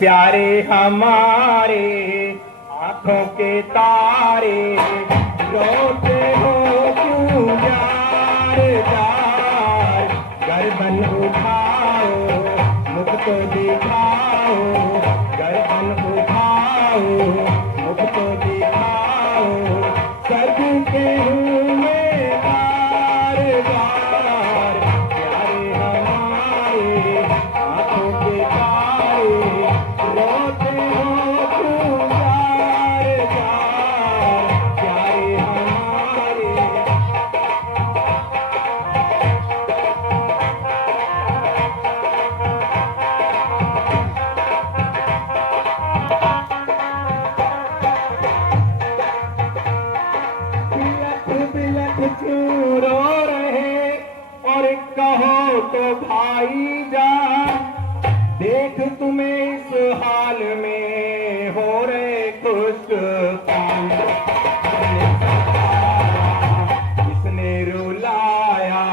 प्यारे हमारे आंखों के तारे, रोते हो क्यों जार जार। गर्दन उठाओ मुख तो दिखाओ, गर्दन उठाओ मुख तो दिखाओ। सबके हूँ मैं बार बार, प्यारे हमारे आंखों के तारे, रोते हो क्यों जार जार। प्यारे हमारे बिलख बिलख क्यों रो रहे, और कहो तो भाई जान, देख तुम्हें इस हाल में हो रहे खुश काम। किसने रुलाया,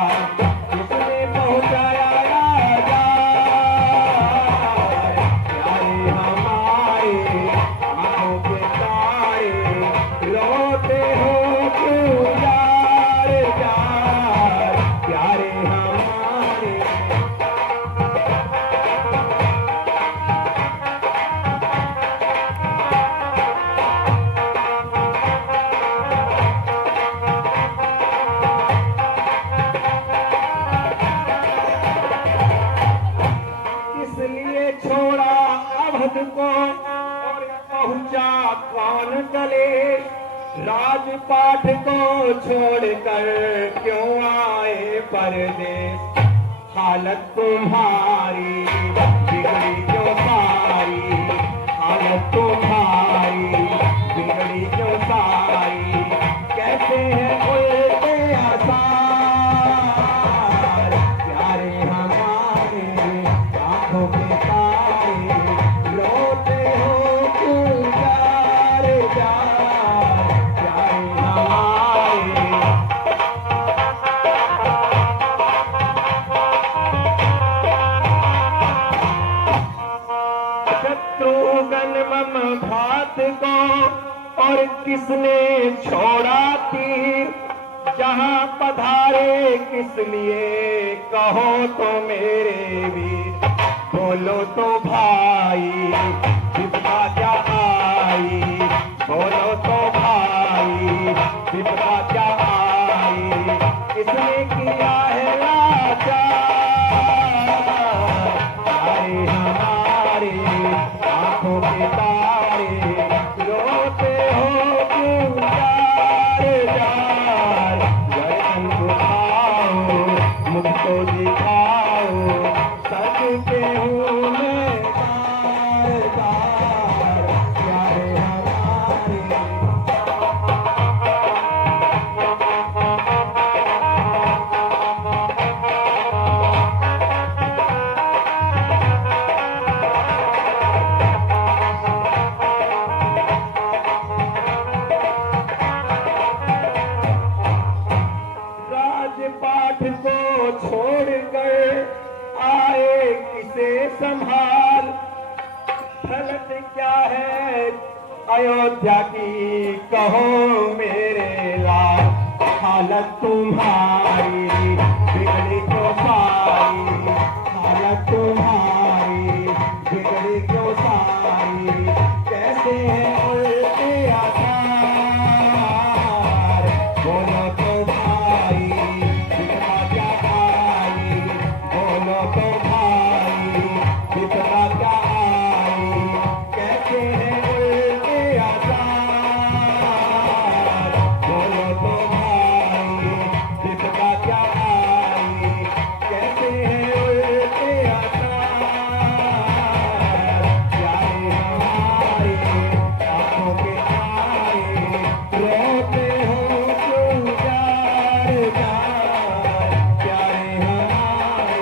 किसने पहुंचाया याद। प्यारे हमारे आंखों के तारे, रोते हो क्यों जार जार। प्यारे हमारे इसलिए छोड़ा अवध को और पहुंचा कौन कलेश। राजपाट को छोड़कर क्यों आए परदेश। हालत तुम्हारी बिगड़ी क्यों सारी, हालत तुम्हारी बिगड़ी क्यों सारी। कैसे है उल्टे आसार, प्यारे हमारे आंखों के तारे, रोते हो क्यों जार जार। प्यारे हमारे शत्रुघ्न मम भात को और किसने छोड़ा तीर। जहां पधारे किस लिए कहो तो मेरे वीर। बोलो तो भाई विपदा क्या आई, बोलो तो भाई विपदा क्या आई। किसने किया है लाचार, प्यारे हमारे आंखों के तारे, रोते हो क्यों जार जार। गर्दन उठाओ मुख तो दिखाओ, सबके हूँ मैं बार बार। प्यारे हमारे राजपाट को छोड़कर आए किसे संभाल। हालत क्या है अयोध्या की कहो मेरे लाल। हालत तुम्हारी बिगड़ी क्यों सारी, हालत तुम्हारी बिगड़ी क्यों सारी। कैसे है उल्टे आसार, बोलो तो भाई विपदा क्या आई, बोलो तो भाई विपदा क्या आई। कैसे है उल्टे आसार, बोलो तो भाई विपदा क्या आई। कैसे है उल्टे आसार। प्यारे हमारे आंखों के तारे, रोते हो क्यों जार जार। प्यारे हमारे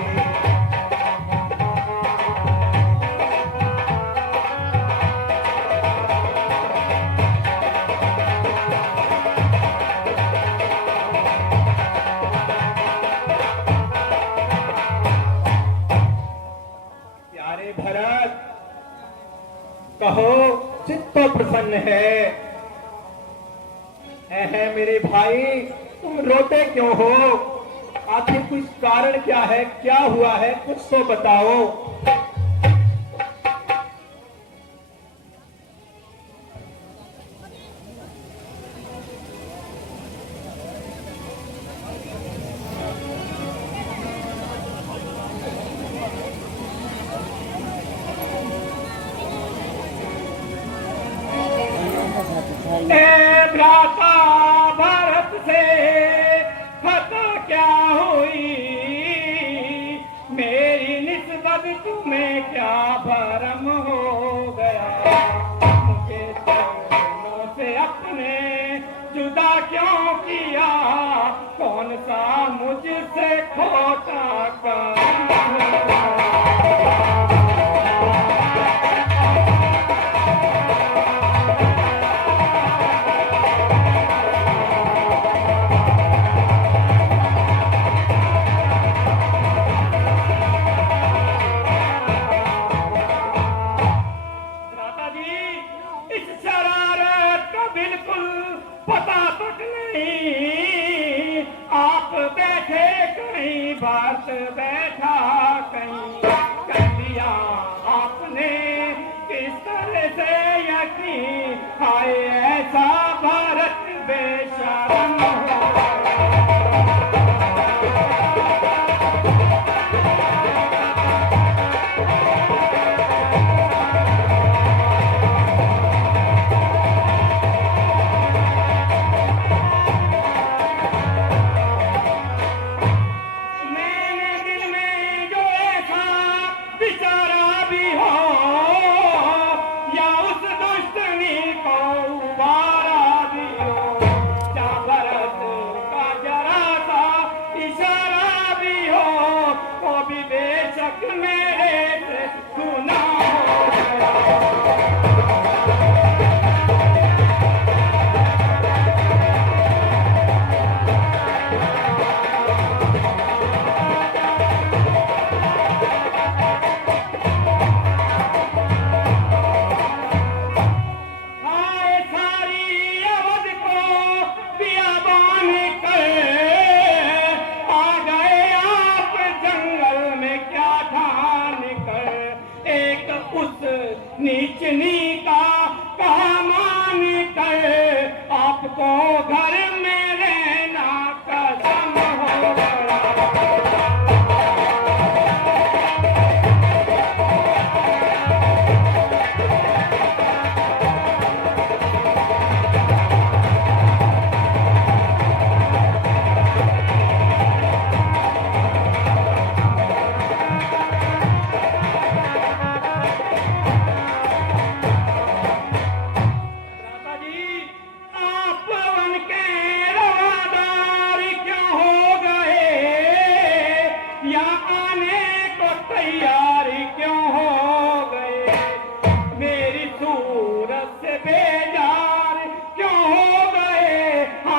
प्यारे भरत, कहो चित्त तो प्रसन्न है। मेरे भाई तुम रोते क्यों हो? आखिर कुछ कारण क्या है, क्या हुआ है, कुछ तो बताओ। भ्राता भारत से खता क्या हुई, मेरी निस्बत तुम्हें क्या भरम हो गया? मुझे चरणों से अपने जुदा क्यों किया, कौन सा मुझसे खोटा काम हुआ? बात बैठा कहीं कर लिया आपने किस तरह से यकीन, हाय ऐसा भारत बेशरम हो। नीचनी का कहा मान कर आपको घर में रहना कसम हो गया।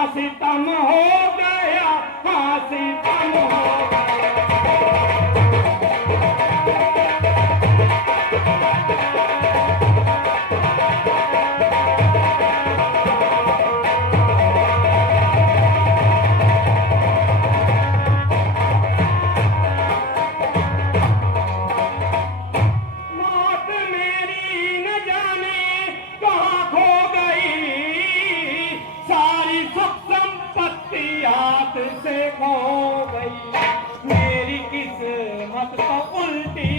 सितम हो गया, हाँ सितम हो गया। मौत मेरी न जाने कहाँ खो गई, सारी सुख संपत्ति हाथ से खो गई। मेरी किस्मत तो उल्टी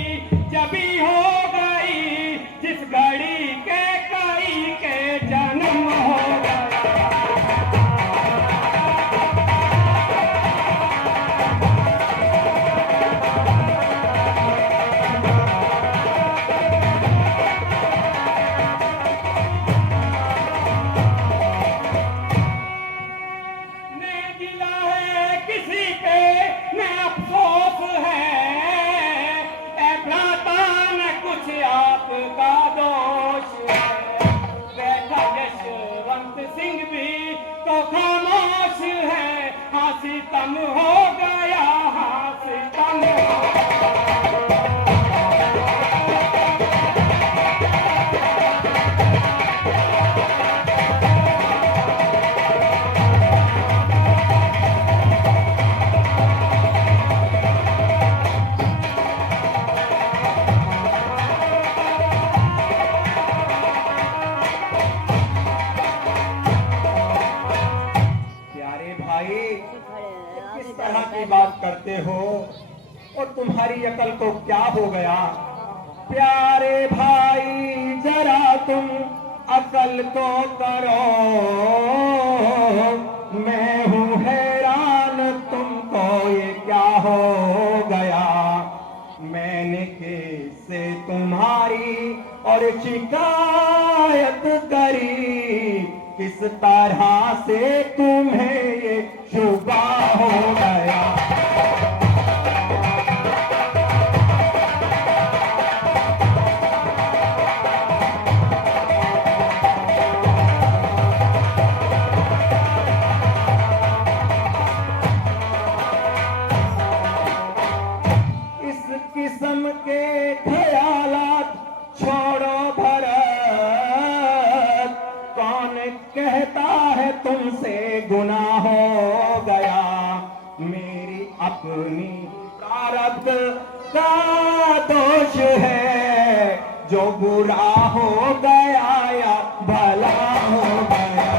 जबी हो गई, जिस घड़ी के कई के जन्म हो गया। आपका दोष है, बैठा यशवंत सिंह भी तो खामोश है, हाँ सितम हो गया, हाँ सितम हो गया। लेते हो, और तुम्हारी अकल को क्या हो गया? प्यारे भाई जरा तुम अकल तो करो, मैं हूँ हैरान तुमको ये क्या हो गया। मैंने कैसे तुम्हारी और शिकायत करी, किस तरह से तुम्हें ये शुबा हो गया। किस्म के ख्यालात छोड़ो भरत, कौन कहता है तुमसे गुनाह हो गया। मेरी अपनी प्रारब्ध का दोष है, जो बुरा हो गया या भला हो गया।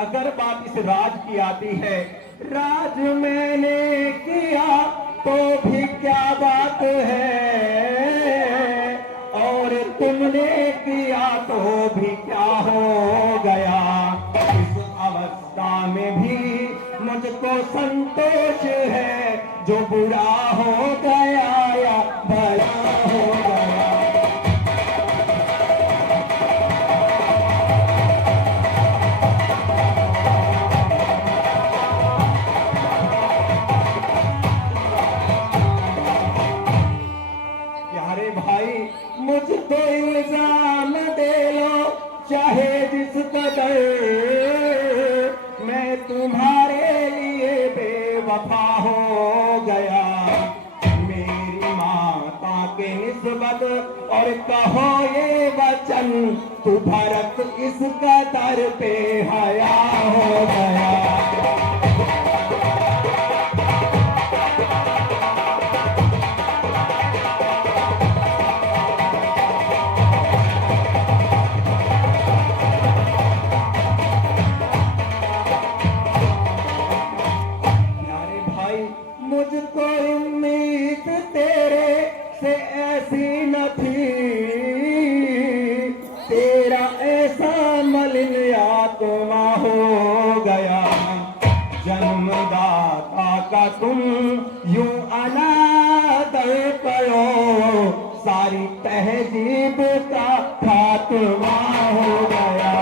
अगर बात इस राज की आती है, राज मैंने किया तो भी क्या बात है, और तुमने किया तो भी क्या हो गया। इस अवस्था में भी मुझको संतोष है, जो बुरा हो गया या भला हो गया। मुझको इल्जाम दे लो चाहे जिस कदर, मैं तुम्हारे लिए बेवफा हो गया। मेरी माता के निस्बत और कहो ये वचन, तू भरत इस कदर पे हया हो गया। मुझको उम्मीद तेरे से ऐसी न थी, तेरा ऐसा मलिन आत्मा हो गया। जन्मदाता का तुम यूं अनादर करो, सारी तहजीब का खात्मा हो गया।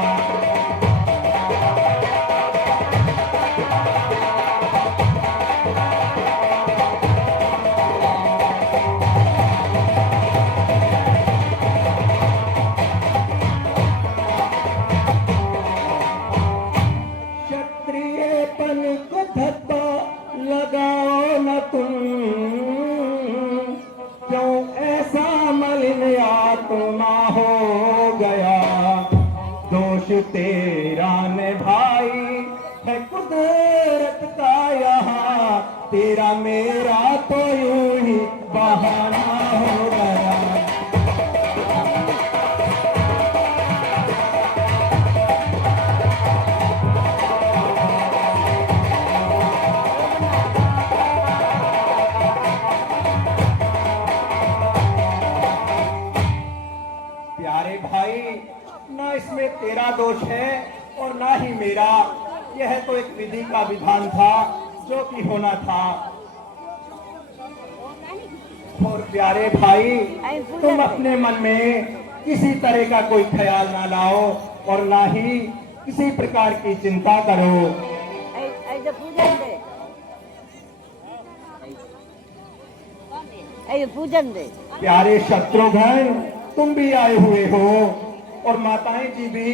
लगाओ न तुम, क्यों ऐसा मलिन आत्मा हो गया। दोष तेरा न भाई है कुदरत का यहाँ, तेरा मेरा तो यूं ही बहाना हो गया। ना इसमें तेरा दोष है और ना ही मेरा, यह तो एक विधि का विधान था जो कि होना था। और प्यारे भाई, तुम अपने मन में किसी तरह का कोई ख्याल ना लाओ और ना ही किसी प्रकार की चिंता करो। पूजन दे। प्यारे शत्रुघ्न, तुम भी आए हुए हो और माताएं जी भी।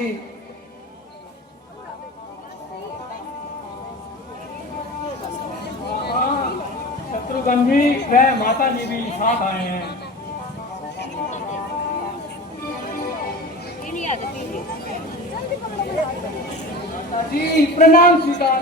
शत्रुघ्न जी व माता जी भी साथ आए हैं। जी प्रणाम स्वीकार।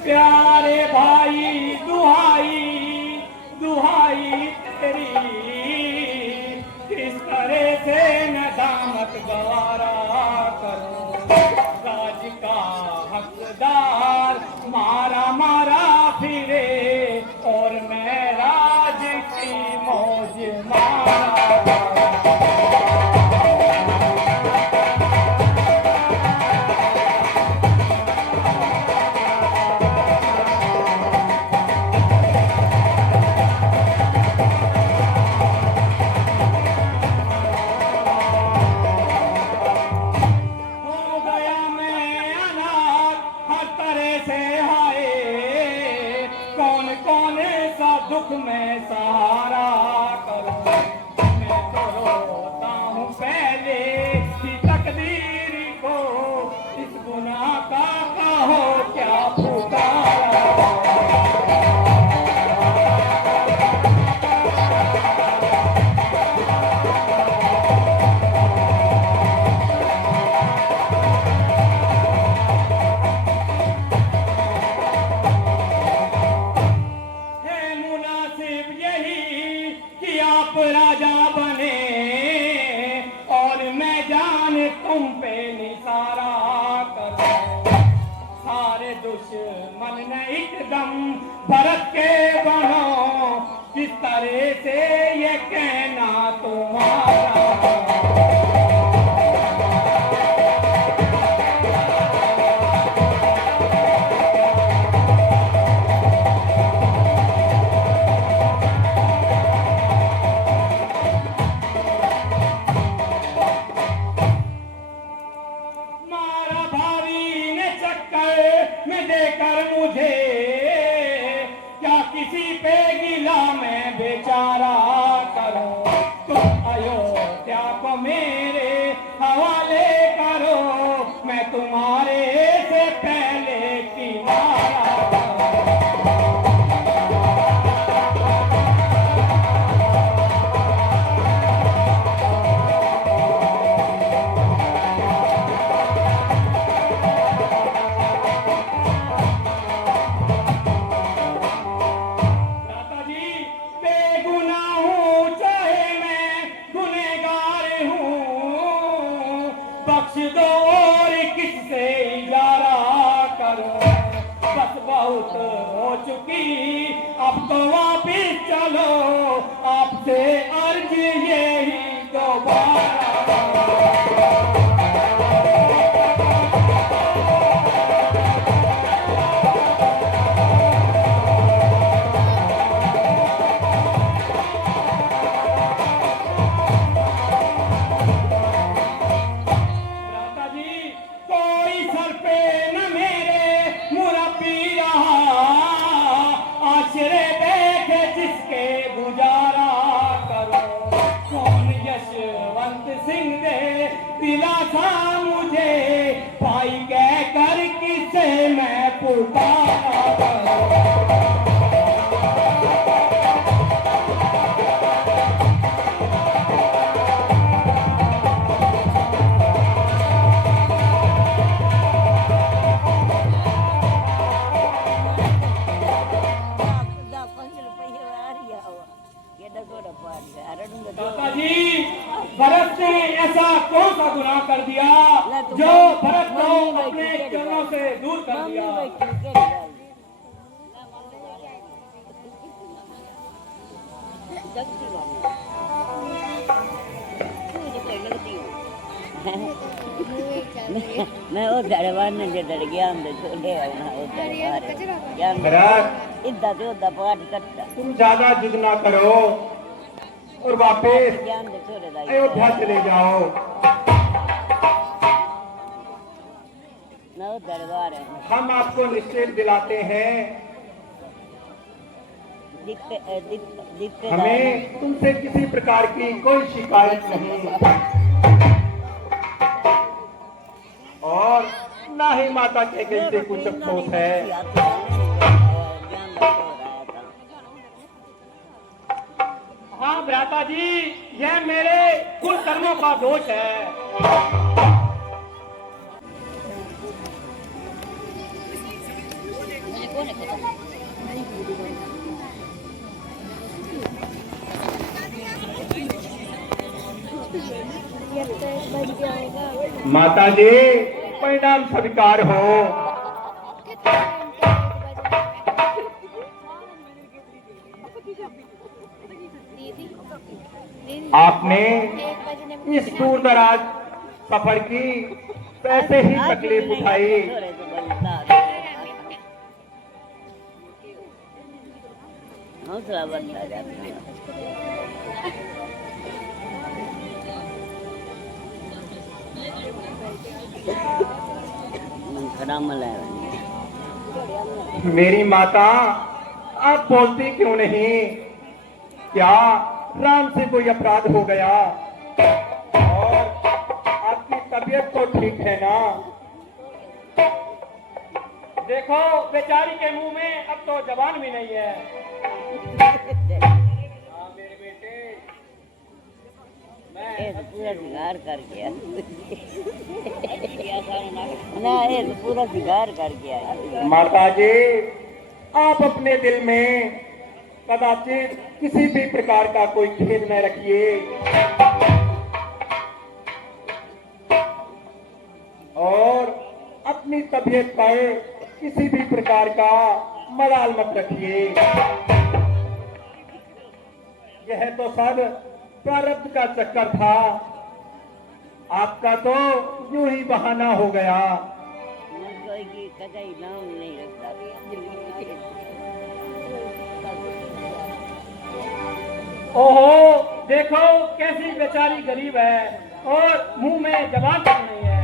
प्यारे भाई दुहाई दुहाई तेरी, किस तरह से नदामत गवारा करूं। राज का हकदार मारा मारा फिरे और मैं राज की मौज मारा। दुख में सहारा करूं, मैं तो रोता हूँ पहले की तकदीर को, इस गुनाह का कहो क्या पुकारा। राजा बने और मैं जान तुम पे निसारा करूं। सारे दुश्मन ने एकदम भरत के बनो, किस तरह से ये कहना तुम्हारा। मुझे क्या किसी पे गिला मैं बेचारा करूं। तुम अयोध्या को मेरे हवाले करो, मैं तुम्हारे से पहले किनारा दो और किससे इजारा करो। बस बहुत हो चुकी अब तो वापिस चलो, आपसे अर्ज यही दोबारा। दिलासा मुझे भाई कह कर किसे मैं पुकारा। दादा जी, भरत ने ऐसा कौन सा गुनाह कर दिया जो भरत को अपने चरणों से दूर कर दिया। मैं वो दरबार ने जो डर गया अंदर छोड़े ना वो भरत इधर से उधर पाठ करता। तुम ज्यादा जिद ना करो और वापस अयोध्या चले जाओ। ना वो दरबार है। हम आपको निश्चय दिलाते हैं हमें तुमसे किसी प्रकार की कोई शिकायत नहीं, और ना ही माता के गई से कुछ अफसोस है। हाँ भ्राता जी, यह मेरे कुल कर्मों का दोष है। माता जी, परिणाम स्वीकार हो। आपने इस दूर दराज सफर की पैसे ही तकलीफ उठाई। हौसला बढ़ता जाता है। मेरी माता, आप बोलती क्यों नहीं? क्या राम से कोई अपराध हो गया? और आपकी तबीयत तो ठीक है ना? देखो, बेचारी के मुंह में अब तो जबान भी नहीं है। हाँ मेरे बेटे, मैं पूरा शिकार करके आया ना, एक पूरा शिकार करके आया। माता जी, आप अपने दिल में कदाचित किसी भी प्रकार का कोई खेद न रखिए, और अपनी तबीयत पर किसी भी प्रकार का मलाल मत रखिए। यह तो सब प्रारब्ध का चक्कर था। आपका तो यूं ही बहाना हो गया। कोई की कतई नाम नहीं रखता। ओहो, देखो कैसी बेचारी गरीब है और मुंह में जबान तक नहीं है।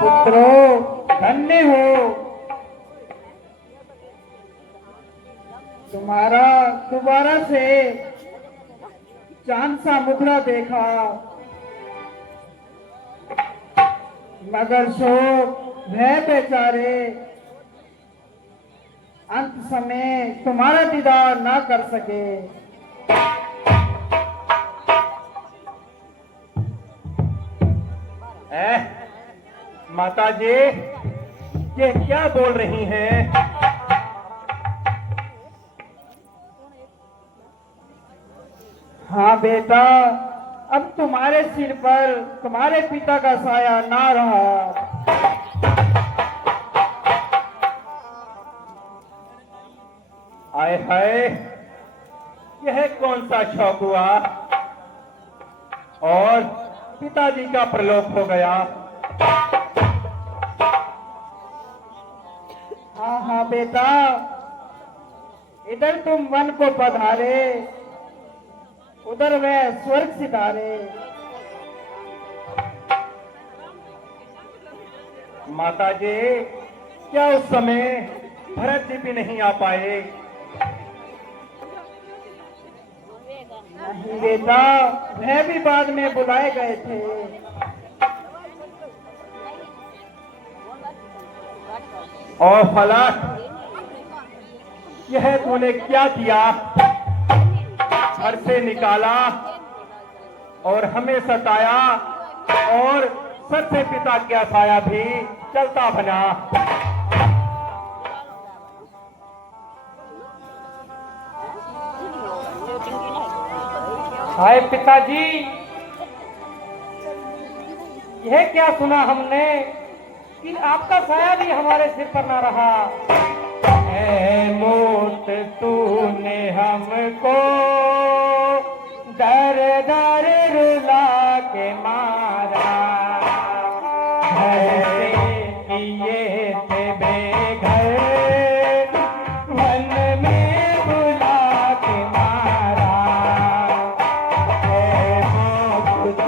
पुत्रों, धन्य हो, तुम्हारा दोबारा से चांद सा मुखड़ा देखा, मगर शोक भय बेचारे अंत समय तुम्हारा दीदार ना कर सके। माता जी, ये क्या बोल रही हैं? हाँ बेटा, अब तुम्हारे सिर पर तुम्हारे पिता का साया ना रहा। आए हाय, यह कौन सा शौक हुआ और पिताजी का प्रलोभ हो गया। हाँ हाँ बेटा, इधर तुम वन को पधारे, उधर वह स्वर्ग सिधारे। माता जी, क्या उस समय भरत जी भी नहीं आ पाए? नहीं बेटा, वह भी बाद में बुलाए गए थे। और फलाट, यह तूने क्या किया? घर से निकाला और हमें सताया, और सर से पिता क्या साया भी चलता बना। हाय पिताजी, यह क्या सुना हमने कि आपका साया भी हमारे सिर पर ना रहा। ऐ मौत, तूने हमको दर दर रुला के मारा, किए थे बेघर वन में बुला के मारा। ऐ मौत,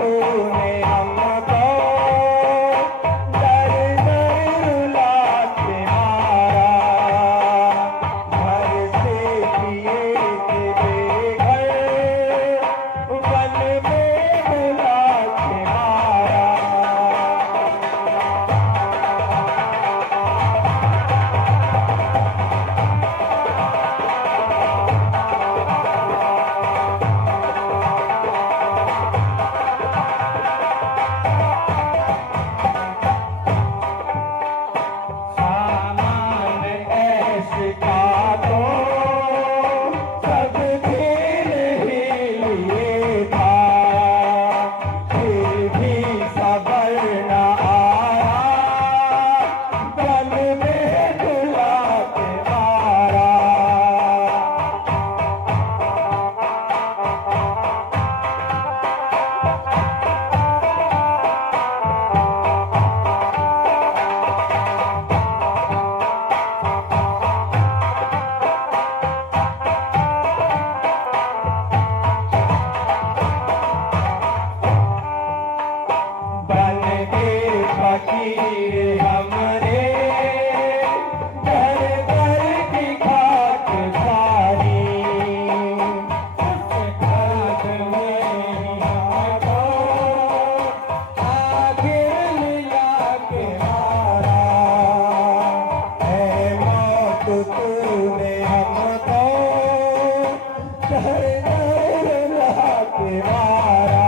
रे हमरे घर घर की खाक सारी उस खाक में हमको आखिर मिला के मारा है मौत तूने हमको घर घर ला के मारा।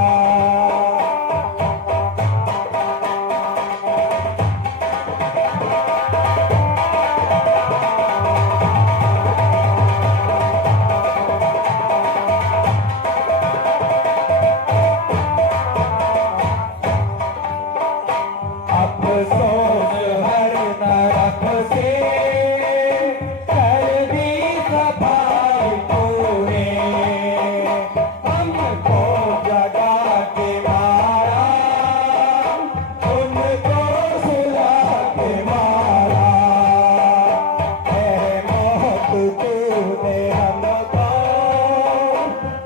अफसोस हर तरफ से कर दी सफाई तूने हमको जगा के मारा उनको सुला के मारा है मौत तूने हमको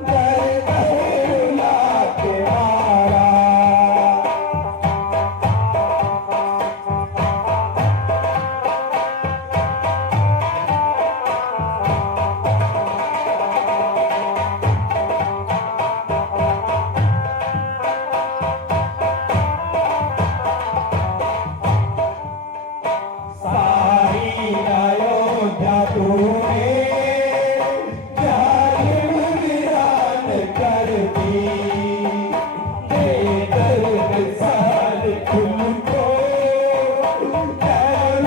घर घर ला के मारा। सारी अयोध्या तूने जालिम वीरान कर दी बेदर्द साल तुमको दर्द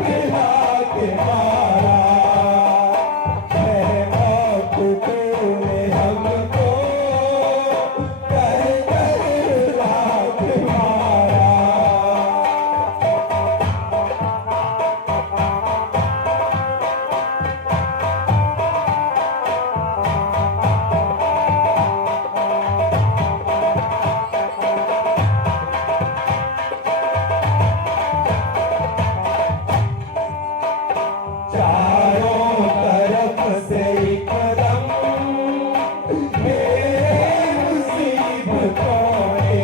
मिला के मारा है मौत तूने हमको कर कर ला के मारा। चारों तरफ से कदम मेरे मुसीबतों ने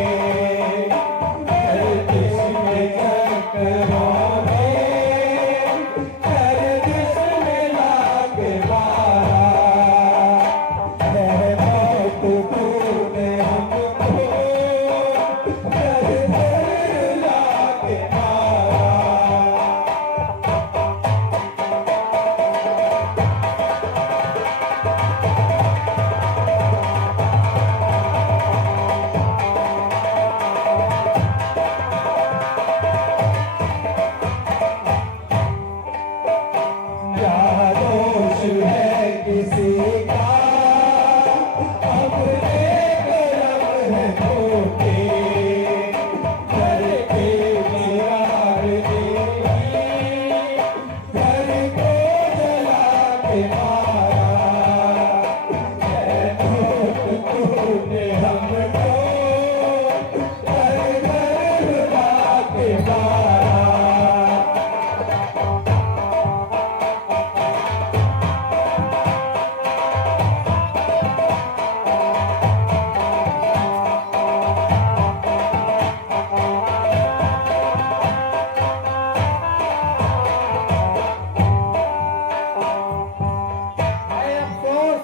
गर्दिश में चक्रों में गर्दिश में लाग मारा है मौत तूने हमको घर घर लाग मारा। क्या दोष है किसी का अपने कर्म है धोखे घर के दीवार देवी घर को जला के मारा है मौत तूने हमको घर घर ला के मारा। है अफसोस,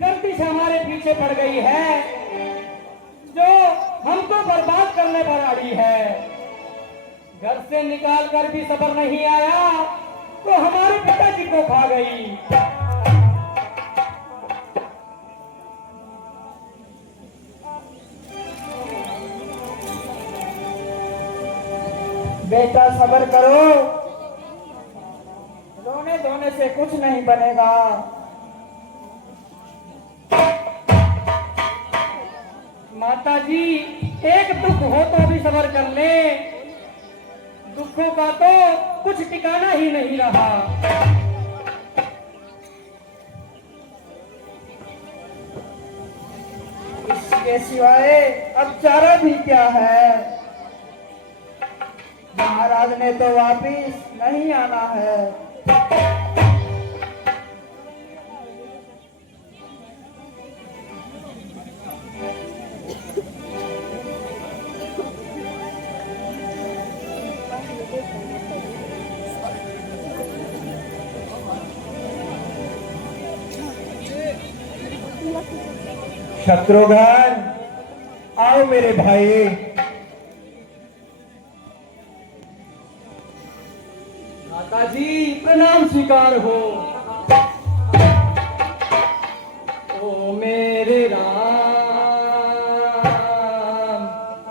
गर्दिश हमारे पीछे पड़ गई है जो हमको बर्बाद करने पर अड़ी है। घर से निकाल कर भी सबर नहीं आया तो हमारे पिताजी को खा गई। बेटा सबर करो, रोने धोने से कुछ नहीं बनेगा। माता जी एक दुख हो तो भी सबर कर ले, दुखों का तो कुछ ठिकाना ही नहीं रहा। इसके सिवाय अब चारा भी क्या है। महाराज ने तो वापिस नहीं आना है। शत्रुघ्न, आओ मेरे भाई। माता जी प्रणाम स्वीकार हो। ओ मेरे राम,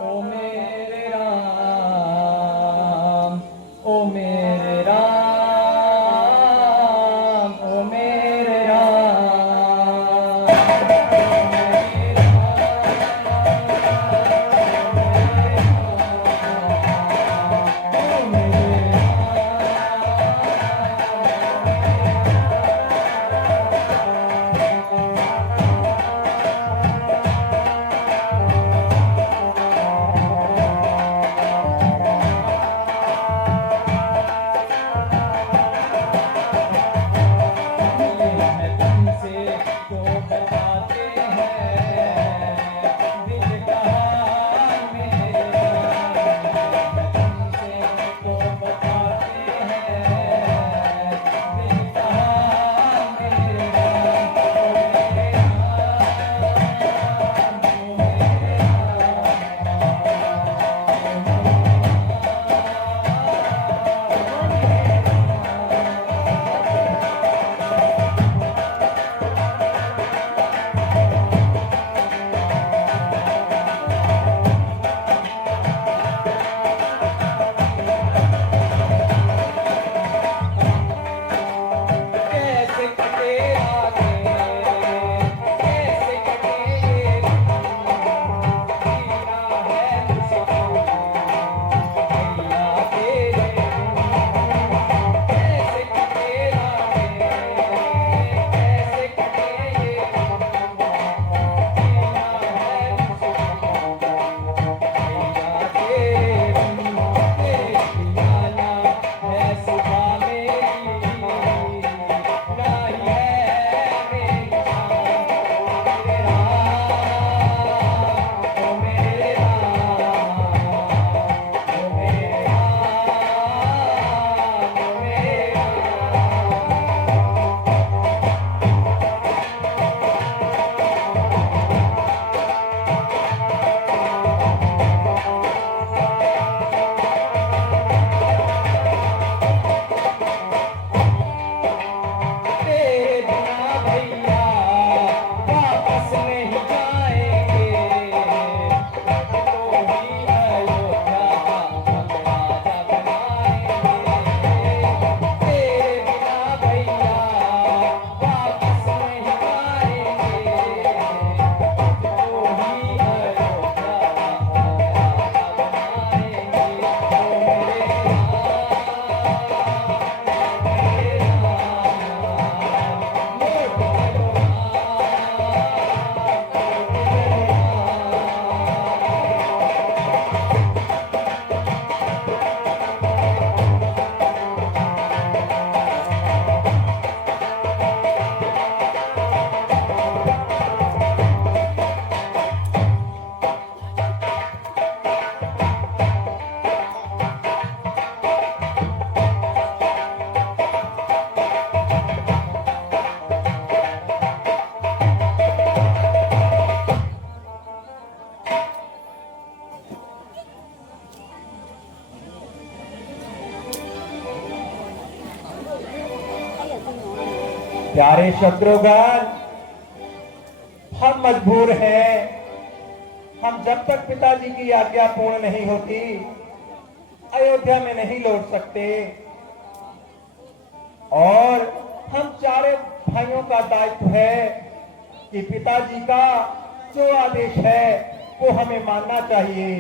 ओ मेरे राम, ओ मेरे राम, ओ मेरे राम। कैसे कटे आगे, कैसे कटे ये जीना है मुझको भैया तेरे बिन। कैसे कटे आगे, कैसे कटे ये जीना है मुझको भैया तेरे बिन। तेरे पियाना है सुबह मेरी, नहीं है मेरी जान। ओ मेरे राम, ओ मेरे राम, ओ मेरे तेरे बिना भैया वापस नहीं जाएंगे। तो ही अयोध्या का हम राजा बनाएंगे। तेरे बिना भैया वापस नहीं जाएंगे। तो ही अयोध्या का हम राजा बनाएंगे। ओ मेरे प्यारे शत्रुघ्न, हम मजबूर हैं। हम जब तक पिताजी की आज्ञा पूर्ण नहीं होती अयोध्या में नहीं लौट सकते। और हम चारों भाइयों का दायित्व है कि पिताजी का जो आदेश है वो हमें मानना चाहिए।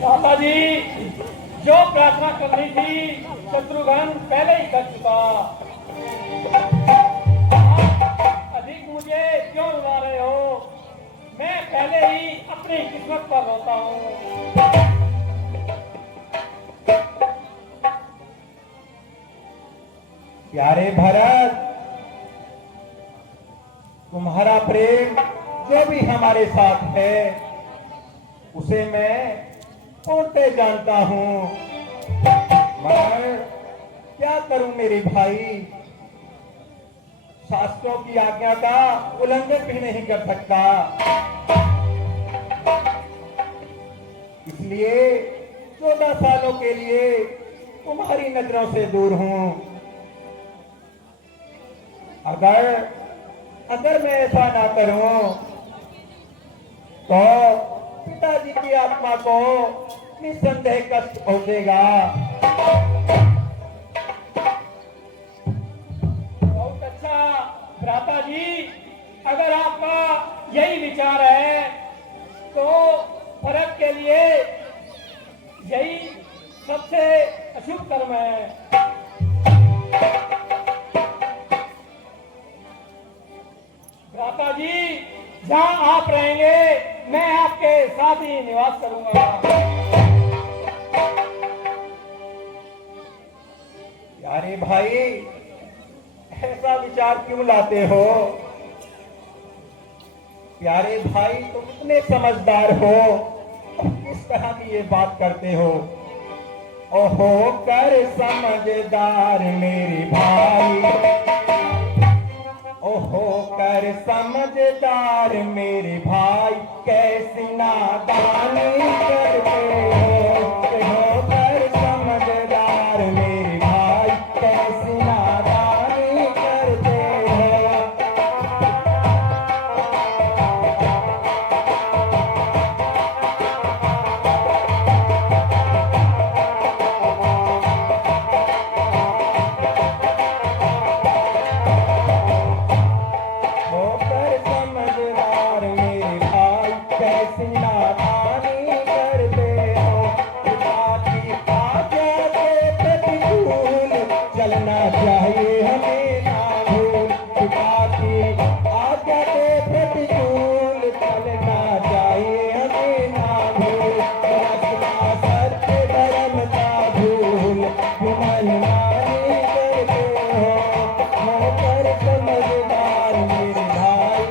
माता जी जो प्रार्थना करनी थी शत्रुघ्न पहले ही कर चुका। अधिक मुझे क्यों रुला रहे हो? मैं पहले ही अपनी किस्मत पर रोता हूँ। प्यारे भरत, तुम्हारा प्रेम जो भी हमारे साथ है उसे मैं पूर्णतः जानता हूँ, मगर क्या करूं मेरे भाई, शास्त्रों की आज्ञा का उल्लंघन भी नहीं कर सकता। इसलिए 14 सालों के लिए तुम्हारी नजरों से दूर हूं। अगर मैं ऐसा ना करूं तो पिताजी की आत्मा को निस्संदेह कष्ट पहुंचेगा। बहुत अच्छा भ्राता जी, अगर आपका यही विचार है तो फर्क के लिए यही सबसे अशुभ कर्म है। भ्राता जी, जहां आप रहेंगे मैं आपके साथ ही निवास करूंगा। यारे भाई, ऐसा विचार क्यों लाते हो? प्यारे भाई, तुम इतने समझदार हो, किस तरह की ये बात करते हो? ओहो कर समझदार मेरे भाई, ओहो कर समझदार मेरे भाई, कैसी नादानी करते हो कर समझदार मेरे भाई, कैसी नादानी करते हो। होकर समझदार मेरे भाई, कैसी नादानी करते हो। पिता की आज्ञा के प्रतिकूल चलना चाहिए हमें ना भूल, पिता की आज्ञा के प्रतिकूल चलना चाहिए हमें ना भूल। रास्ता सत्य धर्म का भूल मनमानी करते हो। होकर समझदार मेरे भाई,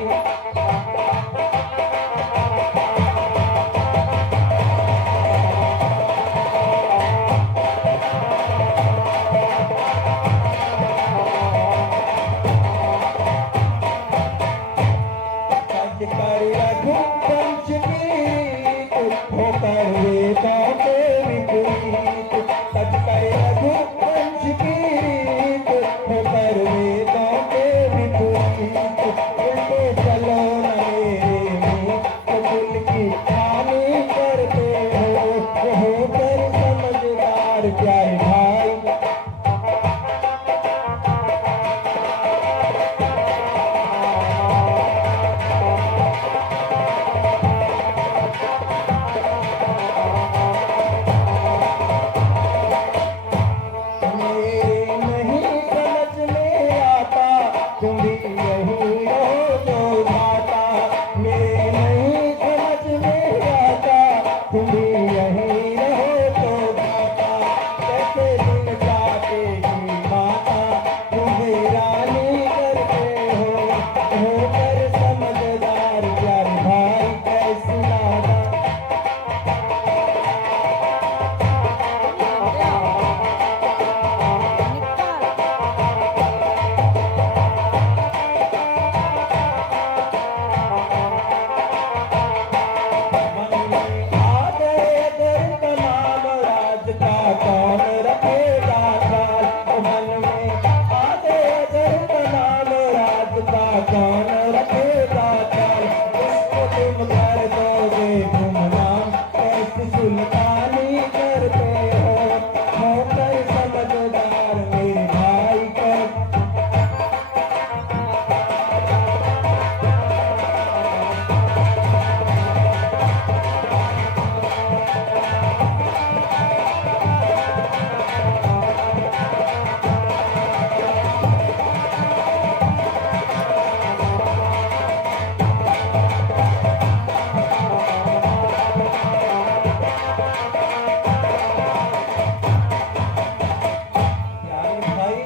सज कर रघुवंश की रीत, होकर वेदों के विपरीत। सज कर रघुवंश की रीत, होकर वेदों के विपरीत। उल्टे चलो न मेरे मीत, कुल की हानि करते हो। होकर समझदार प्यारे भाई, मेरे नहीं समझ में आता, तुम भी यही रहो जो भाता। मेरे नहीं समझ में आता, तुम भी यही रहो जो भाता। कैसे दिन काटेगी माता, तुम्हें रानी करते हो। होकर समझदार प्यारे भाई, कैसी नादान मन में आ गए अगर तमाम राज का कौन रखेगा ख्याल। मन में आ गए अगर तमाम राज का कौन रखेगा ख्याल। इसको तुम कर दोगे गुमनाम, कैसी सुल्तानी करते हो। होकर समझदार मेरे भाई, कैसे प्यारे भाई,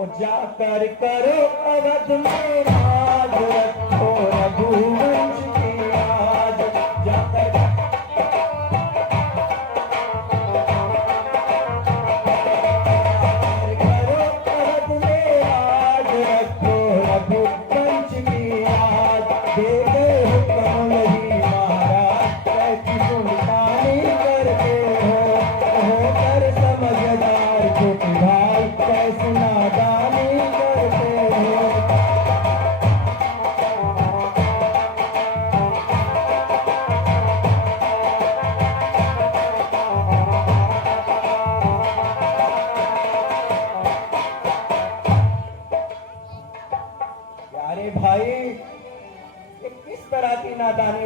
और जाकर करो अवध में राज, रखो रघुवंश की लाज। जाकर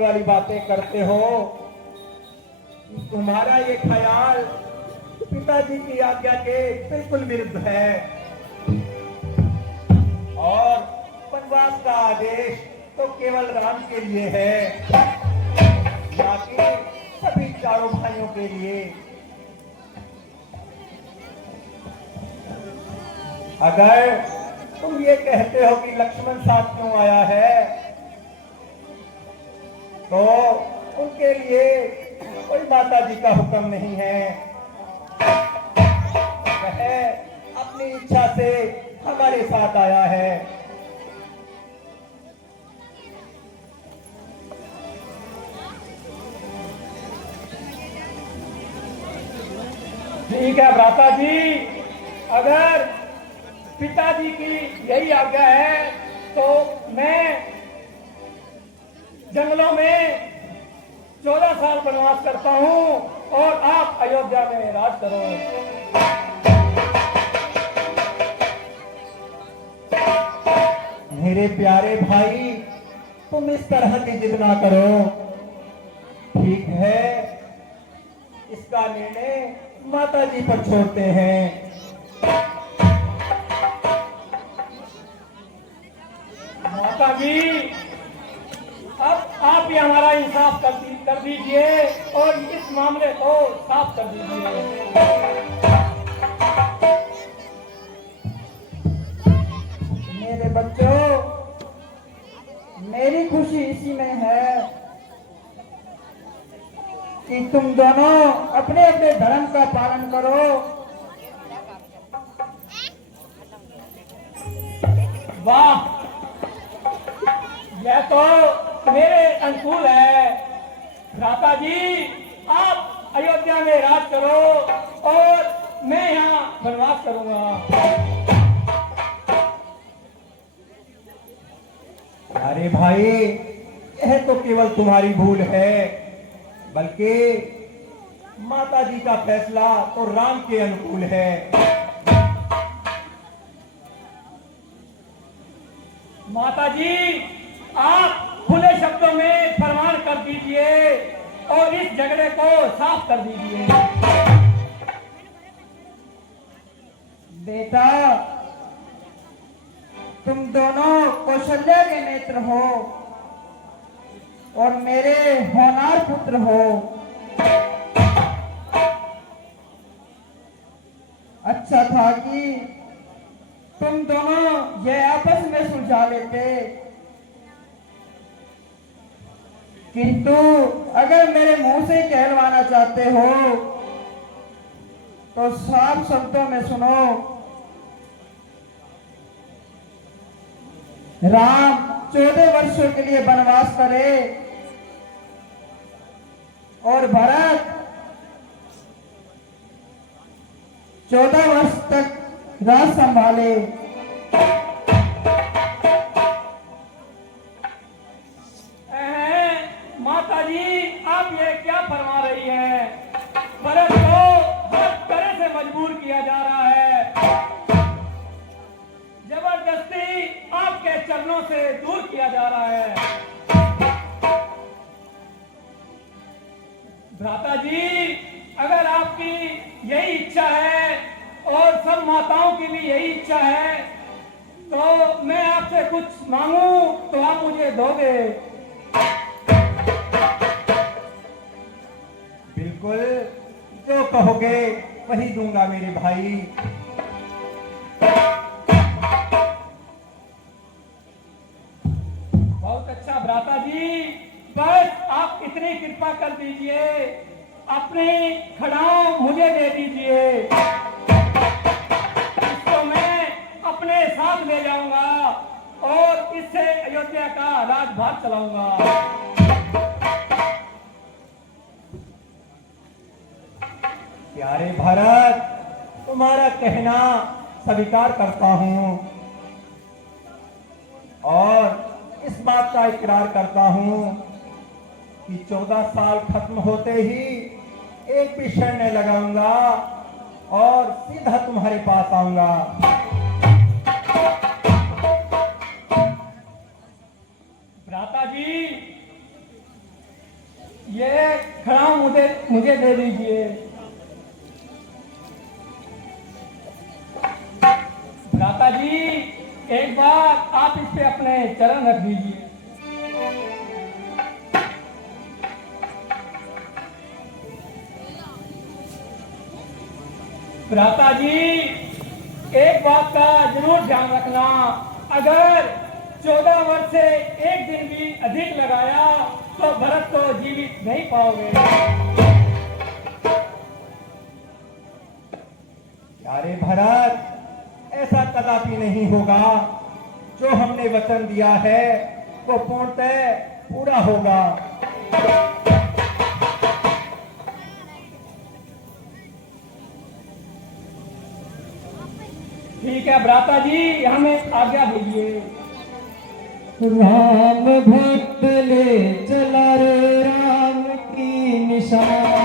वाली बातें करते हो। तुम्हारा ये ख्याल पिताजी की आज्ञा के बिल्कुल विरुद्ध है और वनवास का आदेश तो केवल राम के लिए है, बाकी सभी चारों भाइयों के लिए। अगर तुम ये कहते हो कि लक्ष्मण साथ क्यों आया है, तो उनके लिए कोई माता जी का हुक्म नहीं है। वह अपनी इच्छा से हमारे साथ आया है। ठीक है भ्राता जी, अगर पिताजी की यही आज्ञा है तो मैं जंगलों में 14 साल वनवास करता हूं और आप अयोध्या में राज करो। मेरे प्यारे भाई, तुम इस तरह की जिद ना करो। ठीक है, इसका निर्णय माता जी पर छोड़ते हैं। माता जी, अब आप ही हमारा इंसाफ कर दीजिए और इस मामले को साफ कर दीजिए। मेरे बच्चों, मेरी खुशी इसी में है कि तुम दोनों अपने अपने धर्म का पालन करो। वाह, यह तो मेरे अनुकूल है। भ्राता जी, आप अयोध्या में राज करो और मैं यहाँ वनवास करूंगा। अरे भाई, यह तो केवल तुम्हारी भूल है, बल्कि माता जी का फैसला तो राम के अनुकूल है। माता जी, आप खुले शब्दों में फरमान कर दीजिए और इस झगड़े को साफ कर दीजिए। बेटा, तुम दोनों कौशल्या के नेत्र हो और मेरे होनार पुत्र हो। अच्छा था कि तुम दोनों ये आपस में सुलझा लेते, किंतु अगर मेरे मुंह से कहलवाना चाहते हो तो साफ शब्दों में सुनो। राम 14 वर्षों के लिए वनवास करे और भरत 14 वर्ष तक राज संभाले। माता जी, आप ये क्या फरमा रही हैं? भरत को हर तरह से मजबूर किया जा रहा है, जबरदस्ती आपके चरणों से दूर किया जा रहा है। भ्राता जी, अगर आपकी यही इच्छा है और सब माताओं की भी यही इच्छा है तो मैं आपसे कुछ मांगू तो आप मुझे दोगे? बिल्कुल, जो कहोगे वही दूंगा मेरे भाई। बहुत अच्छा भ्राता जी, बस आप इतनी कृपा कर दीजिए, अपनी खड़ाओं मुझे दे दीजिए, इसको मैं अपने साथ ले जाऊंगा और इससे अयोध्या का राजभाग चलाऊंगा। प्यारे भरत, तुम्हारा कहना स्वीकार करता हूं और इस बात का इकरार करता हूं कि 14 साल खत्म होते ही एक भी क्षण नहीं लगाऊंगा और सीधा तुम्हारे पास आऊंगा। भ्राता जी, ये खड़ा मुझे दे दीजिए। भ्राता जी, एक बार आप इस पे अपने चरण रख दीजिए। भ्राता जी, एक बात का जरूर ध्यान रखना, अगर 14 वर्ष से एक दिन भी अधिक लगाया तो भरत को जीवित नहीं पाओगे। प्यारे भरत, ऐसा कदापि नहीं होगा। जो हमने वचन दिया है वो पूर्णतः पूरा होगा। ठीक है भ्राता जी, हमें आज्ञा दीजिए। राम भक्त ले चला रे राम की निशान।